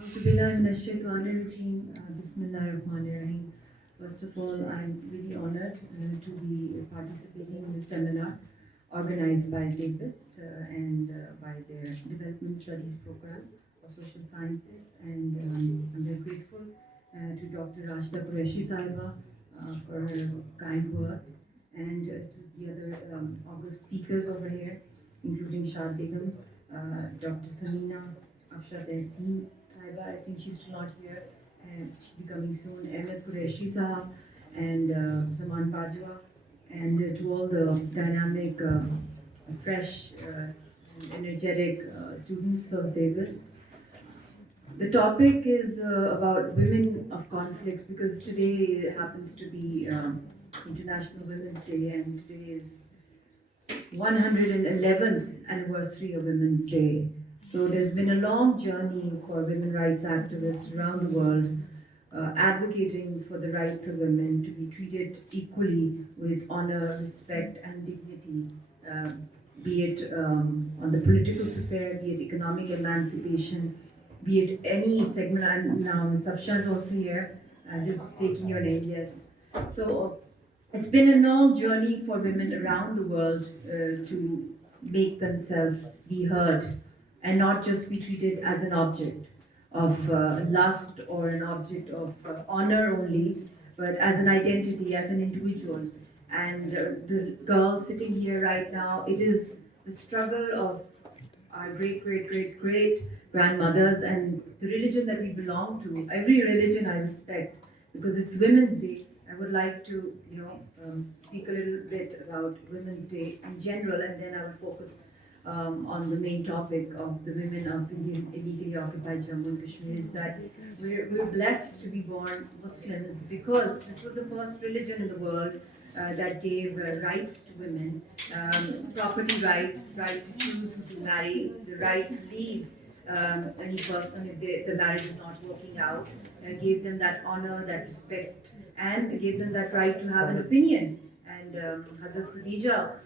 Bismillahirrahmanirrahim. First of all, I'm really honored to be participating in this seminar organized by SZABIST and by their Development Studies Program of Social Sciences. And I'm very grateful to Dr. Rashida Qureshi Sahiba for her kind words and to the other august speakers over here, including Shad Begum, Dr. Samina Afsha Tehseen Saiba, I think she's still not here, and she'll be coming soon. Ahmed Qureshi Sahab and Saman Pajwa, and to all the dynamic, fresh, and energetic students of ZABIST. The topic is about women of conflict because today happens to be International Women's Day, and today is 111th anniversary of Women's Day. So there's been a long journey for women rights activists around the world advocating for the rights of women to be treated equally with honor, respect, and dignity, be it on the political sphere, be it economic emancipation, be it any segment. And now Safsha is also here, just taking your name, yes. So it's been a long journey for women around the world to make themselves be heard and not just be treated as an object of lust or an object of honor only, but as an identity, as an individual. And the girl sitting here right now, it is the struggle of our great grandmothers and the religion that we belong to. Every religion I respect because it's Women's Day. I would like to, speak a little bit about Women's Day in general, and then I will focus on the main topic of the women of Indian illegally occupied Jammu and Kashmir. Is that we're blessed to be born Muslims because this was the first religion in the world that gave rights to women, property rights, right to choose who to marry, the right to leave any person if the marriage is not working out, gave them that honor, that respect, and gave them that right to have an opinion. And Hazrat Khadija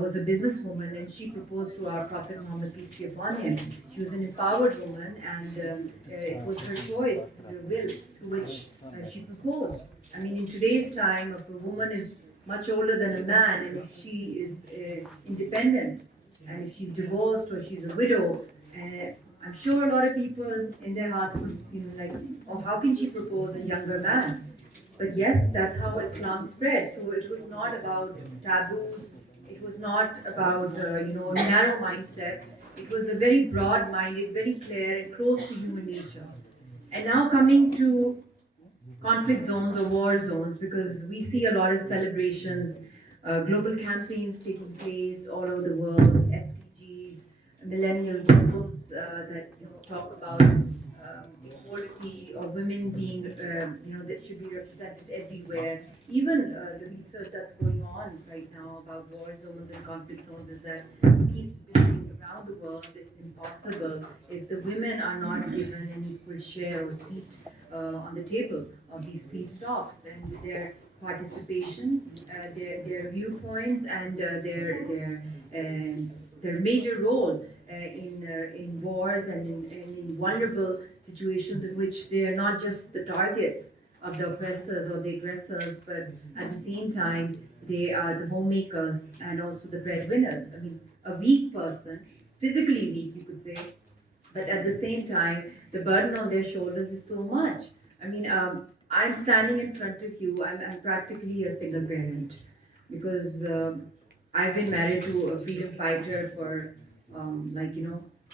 was a businesswoman, and she proposed to our Prophet Muhammad, peace be upon him. She was an empowered woman, and it was her choice, her will, to which she proposed. I mean, in today's time, if a woman is much older than a man, and if she is independent, and if she's divorced or she's a widow, I'm sure a lot of people in their hearts would, like, oh, how can she propose a younger man? But yes, that's how Islam spread. So it was not about taboos. It was not about narrow mindset. It was a very broad-minded, very clear, and close to human nature. And now coming to conflict zones or war zones, because we see a lot of celebrations, global campaigns taking place all over the world, SDGs, millennial goals that talk about equality of women being, that should be represented everywhere. Even the research that's going on right now about war zones and conflict zones is that peace building around the world is impossible if the women are not given an equal share or seat on the table of these peace talks, and their participation, their viewpoints, and their major role in wars and in vulnerable situations in which they are not just the targets of the oppressors or the aggressors, but at the same time they are the homemakers and also the breadwinners. I mean, a weak person, physically weak, you could say, but at the same time, the burden on their shoulders is so much. I mean, I'm standing in front of you. I'm practically a single parent because I've been married to a freedom fighter for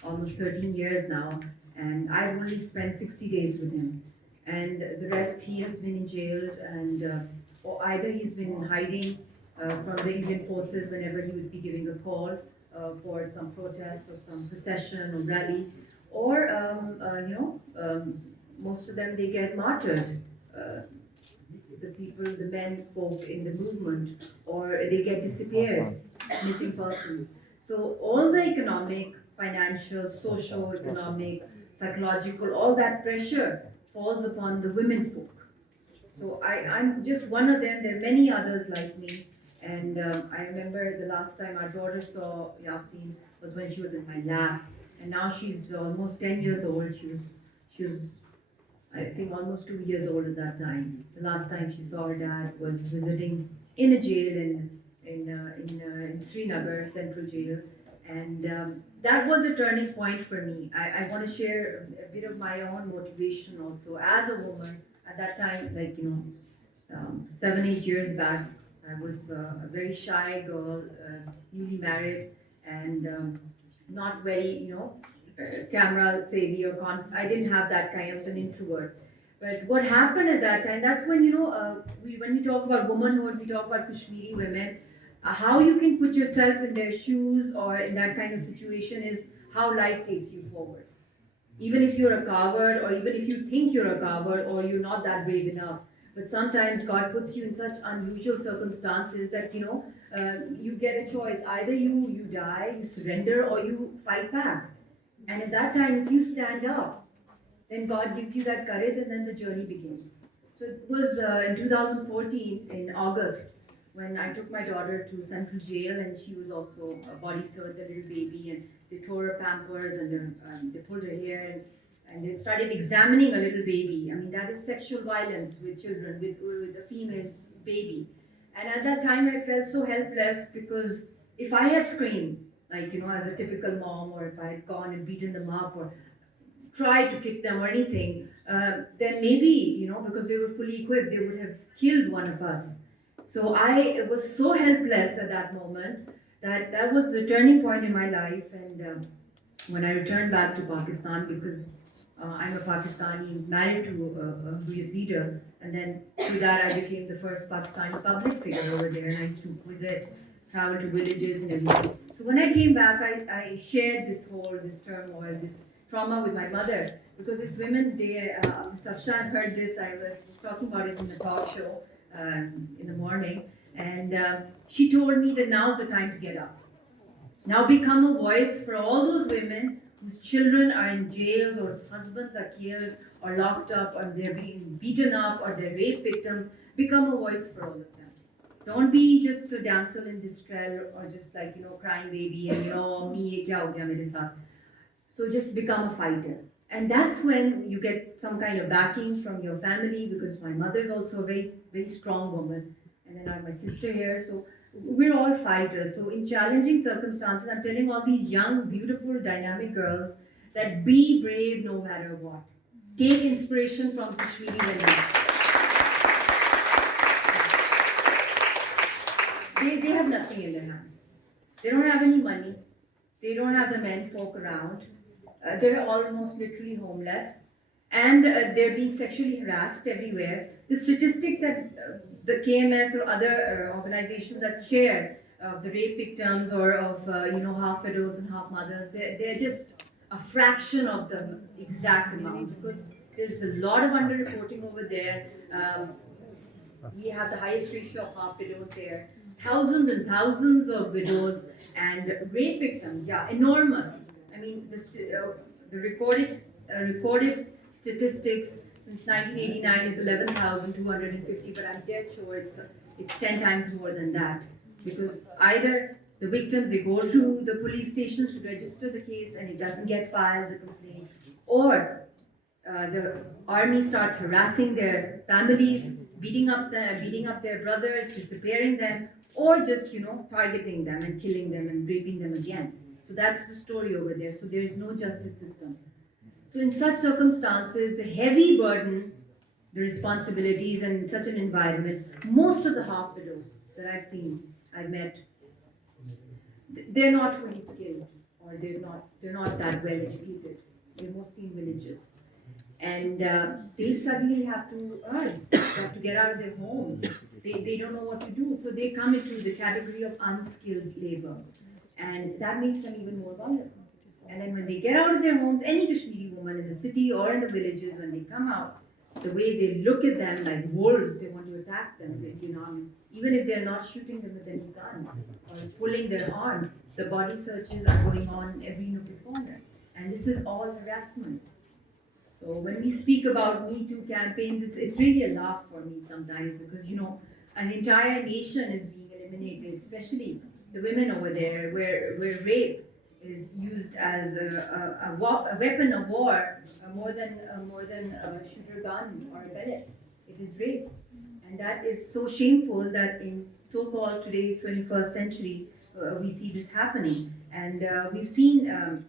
almost 13 years now, and I've only spent 60 days with him, and the rest he has been in jail, and or either he's been hiding from the Indian forces whenever he would be giving a call for some protest or some procession or rally, or most of them they get martyred. The people, the men, folk in the movement, or they get disappeared, missing persons. So all the economic, financial, socio-economic, psychological, all that pressure falls upon the women folk. So I'm just one of them. There are many others like me. And I remember the last time our daughter saw Yasin was when she was in my lap. And now she's almost 10 years old. She was, I think, almost 2 years old at that time. The last time she saw her dad was visiting in a jail in Srinagar, Central Jail. And that was a turning point for me. I want to share a bit of my own motivation also. As a woman, at that time, 7, 8 years back, I was a very shy girl, newly married, and not very, camera savvy or I didn't have that kind of an introvert. But what happened at that time, that's when, when we talk about womanhood, we talk about Kashmiri women, how you can put yourself in their shoes or in that kind of situation is how life takes you forward. Even if you're a coward, or even if you think you're a coward, or you're not that brave enough, but sometimes God puts you in such unusual circumstances that you get a choice. Either you die, you surrender, or you fight back. And at that time, if you stand up, then God gives you that courage, and then the journey begins. So it was in 2014, in August, when I took my daughter to Central Jail, and she was also a body served, a little baby, and they tore her pampers, and they pulled her hair, and they started examining a little baby. I mean, that is sexual violence with children, with a female baby. And at that time, I felt so helpless, because if I had screamed, as a typical mom, or if I had gone and beaten them up, or tried to kick them or anything, then maybe, because they were fully equipped, they would have killed one of us. So I was so helpless at that moment that was a turning point in my life. And when I returned back to Pakistan, because I'm a Pakistani married to a Hurriyat leader, and then through that I became the first Pakistani public figure over there, and I used to visit, travel to villages and everything. So when I came back, I shared this turmoil, this trauma with my mother, because it's Women's Day. Safshan has heard this. I was talking about it in the talk show in the morning, and she told me that now's the time to get up. Now become a voice for all those women whose children are in jails, or whose husbands are killed or locked up, or they're being beaten up, or they're rape victims. Become a voice for all of them. Don't be just a damsel in distress, or just crying baby, and me ye kya ho gaya mere saath. So just become a fighter. And that's when you get some kind of backing from your family, because my mother is also a very, very strong woman. And then I have my sister here. So we're all fighters. So in challenging circumstances, I'm telling all these young, beautiful, dynamic girls that be brave no matter what. Take inspiration from Kashmiri women. They have nothing in their hands. They don't have any money. They don't have the men folk around. They're almost literally homeless, and they're being sexually harassed everywhere. The statistics that the KMS or other organizations that share the rape victims, or of half widows and half mothers, they're just a fraction of the exact amount, because there's a lot of underreporting over there. We have the highest ratio of half widows there. Thousands and thousands of widows, and rape victims, enormous. I mean, the recorded statistics since 1989 is 11,250, but I'm dead sure it's 10 times more than that, because either the victims, they go to the police stations to register the case and it doesn't get filed, the complaint, or the army starts harassing their families, beating up their brothers, disappearing them, or just targeting them and killing them and raping them again. So that's the story over there. So there is no justice system. So in such circumstances, a heavy burden, the responsibilities, and in such an environment, most of the half widows that I've met, they're not fully skilled, or they're not that well educated. They're mostly in villages. And they suddenly have to earn, they have to get out of their homes. They don't know what to do. So they come into the category of unskilled labor. And that makes them even more vulnerable. And then when they get out of their homes, any Kashmiri woman in the city or in the villages, when they come out, the way they look at them like wolves, they want to attack them. Even if they're not shooting them with any gun or pulling their arms, the body searches are going on in every nook and corner. And this is all harassment. So when we speak about Me Too campaigns, it's really a laugh for me sometimes, because an entire nation is being eliminated, especially the women over there, where rape is used as a weapon of war, more than a shooter gun or a pellet. It is rape, and that is so shameful that in so-called today's 21st century we see this happening, and we've seen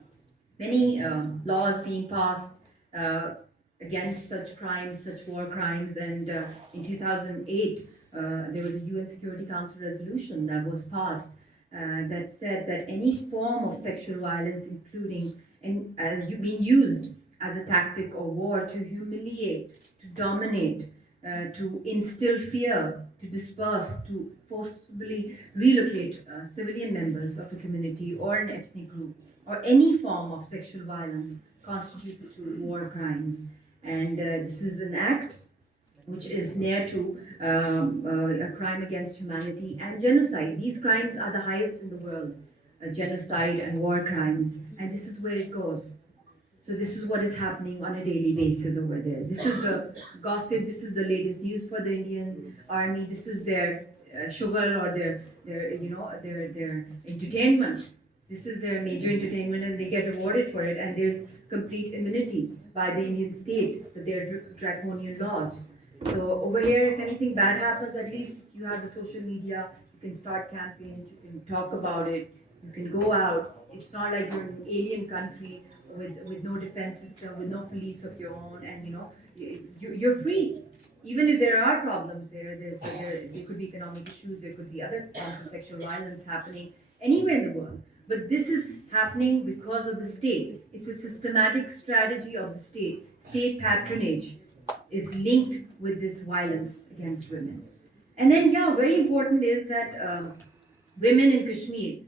many laws being passed uh, against such crimes, such war crimes, and in 2008 there was a UN Security Council resolution that was passed that said that any form of sexual violence, including you being used as a tactic of war to humiliate, to dominate, to instill fear, to disperse, to forcibly relocate civilian members of a community or an ethnic group, or any form of sexual violence constitutes to war crimes. And this is an act which is near to a crime against humanity and genocide. These crimes are the highest in the world, genocide and war crimes, and this is where it goes. So this is what is happening on a daily basis over there. This is the gossip. This is the latest news for the Indian Army. This is their sugar or their entertainment. This is their major entertainment, and they get rewarded for it. And there's complete immunity by the Indian state that there are draconian laws. So over here, if anything bad happens, at least you have the social media. You can start campaigns. You can talk about it. You can go out. It's not like you're in an alien country with no defense system, with no police of your own, and you're free. Even if there are problems there could be economic issues, there could be other forms of sexual violence happening anywhere in the world. But this is happening because of the state. It's a systematic strategy of the state. State patronage is linked with this violence against women. And then, yeah, very important is that women in Kashmir,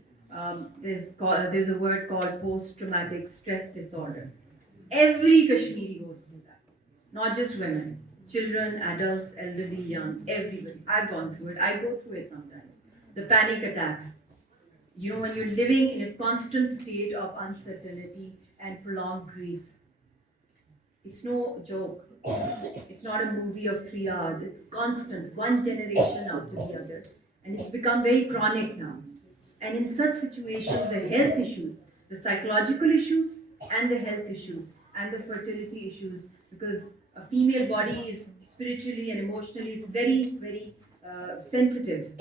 there's a word called post-traumatic stress disorder. Every Kashmiri goes through that, not just women, children, adults, elderly, young, everybody. I've gone through it. I go through it sometimes. The panic attacks. When you're living in a constant state of uncertainty and prolonged grief, it's no joke. It's not a movie of 3 hours. It's constant, one generation after the other. And it's become very chronic now. And in such situations, the health issues, the psychological issues, and the health issues, and the fertility issues, because a female body is spiritually and emotionally, it's very, very sensitive.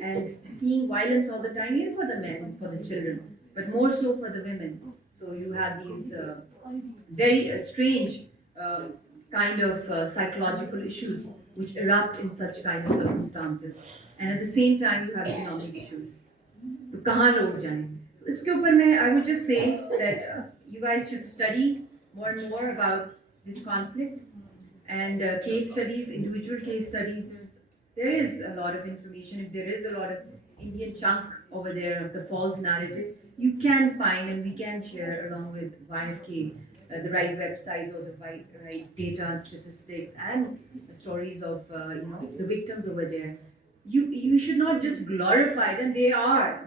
And seeing violence all the time, even for the men, for the children, but more so for the women. So you have these very strange kind of psychological issues which erupt in such kind of circumstances. And at the same time, you have economic issues. तो कहाँ लोग जाएं? तो इसके ऊपर मैं I would just say that you guys should study more and more about this conflict, and case studies, individual case studies. There is a lot of information. If there is a lot of Indian chunk over there of the false narrative, you can find and we can share along with YFK the right websites or the right data and statistics and the stories of the victims over there. You should not just glorify them. They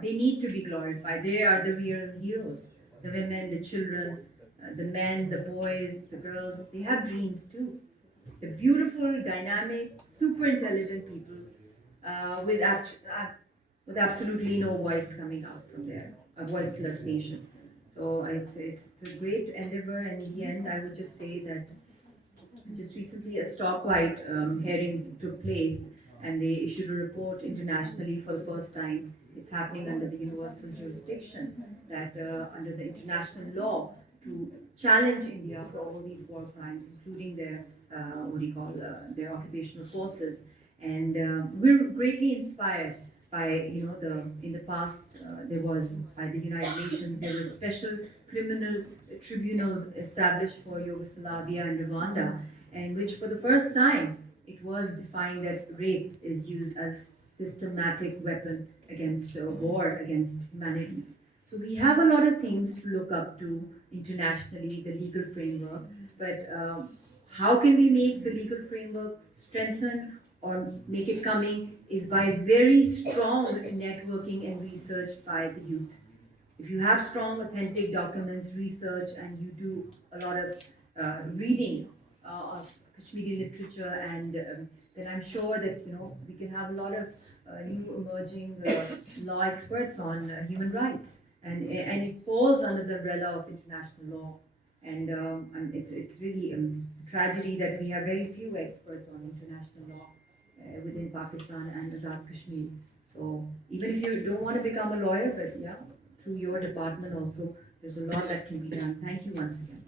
need to be glorified. They are the real heroes. The women, the children, the men, the boys, the girls, they have dreams too. The beautiful, dynamic, super intelligent people with absolutely no voice coming out from there, a voiceless nation. So it's a great endeavor, and in the end, I would just say that just recently a stock-wide hearing took place, and they issued a report internationally for the first time. It's happening under the universal jurisdiction, that under the international law, to challenge India for all these war crimes, including their their occupational forces. And we're greatly inspired by in the past there was by the United Nations, there were special criminal tribunals established for Yugoslavia and Rwanda, in which for the first time it was defined that rape is used as systematic weapon against war against humanity. So we have a lot of things to look up to internationally, the legal framework, but how can we make the legal framework strengthen or make it coming is by very strong networking and research by the youth. If you have strong, authentic documents, research, and you do a lot of reading of Kashmiri literature, and then I'm sure that we can have a lot of new emerging law experts on human rights. and it falls under the umbrella of international law. And it's really a tragedy that we have very few experts on international law within Pakistan and Azad Kashmir. So even if you don't want to become a lawyer, but yeah, through your department also, there's a lot that can be done. Thank you once again.